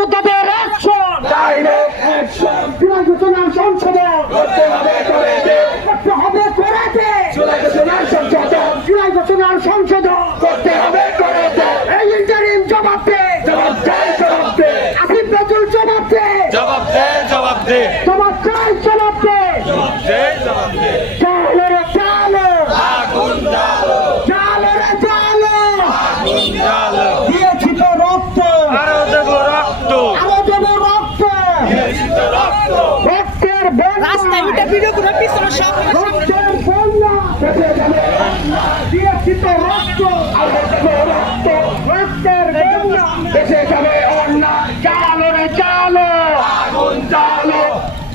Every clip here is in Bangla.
যোদ্ধাদের অ্যাকশন, ডাইরেক্ট অ্যাকশন জুলাই ঘোষণার সংশোধন করতে হবে করে দে করতে হবে করে দে, জুলাই ঘোষণার সংশোধন জুলাই ঘোষণার সংশোধন করতে হবে করে দে এই ইন্টারিম জবাব দে, জবাব চাই জবাব দে আসিফ নজরুল জবাব দে, জবাব দে জবাব দে জবাব চাই জবাব দে, জবাব দে জবাব দে চালো রে চালো, আগুন জ্বালো চালো রে চালো, আগুন জ্বালো দিয়েছি তো রক্ত, আরো দেব রক্ত আরো দেবো রক্ত, দিয়েছি তো রক্ত রক্তের বন্যা, রাস্তায় উঠে ভিডিও করে পিছনে সব রক্তের বন্যা, দিয়েছি তো রক্ত, আরো দেব রক্ত রক্তের বন্যা, দেশে যাবে অন্যায় চালো রে চালো, আগুন জ্বালো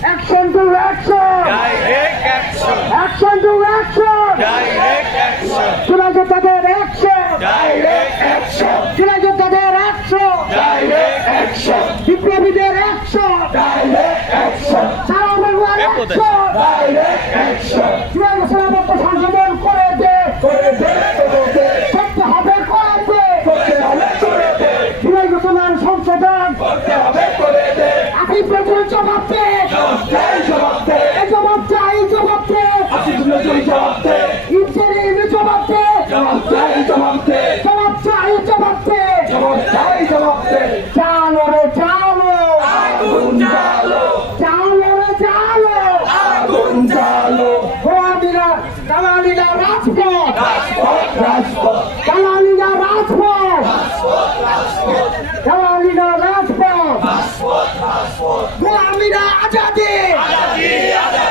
action to action, direct action action to action, direct action July যোদ্ধাদের অ্যাকশন, ডাইরেক্ট অ্যাকশন জুলাই যোদ্ধাদের অ্যাকশন, ডাইরেক্ট অ্যাকশন বিপ্লবীদের অ্যাকশন, ডাইরেক্ট অ্যাকশন সারা বাংলার অ্যাকশন, ডাইরেক্ট অ্যাকশন জুলাই ঘোষণাপত্র সংশোধন করে দে, করে দে করে দে করতে হবে করে দে, করতে হবে করে দে জুলাই ঘোষণার সংশোধন, করতে হবে করে দে আসিফ নজরুল জবাব দে, জবাব চাই জবাব দে এই জবাব চাই জবাব দে, আসিফ নজরুল জবাব দে ইন্টারিম জবাব দে, জবাব চাই জবাব দে জবাব চাই জবাব দে, জবাব চাই জবাব দে চালো রে চালো, আগুন জ্বালো চালো রে চালো, আগুন জ্বালো গোয়ালিরা কালালিরা রাজপথ, রাজপথ রাজপথ কালালিরা রাজপথ, কালালিরা রাজপথ, গোলামিরা আজাদি, আজাদি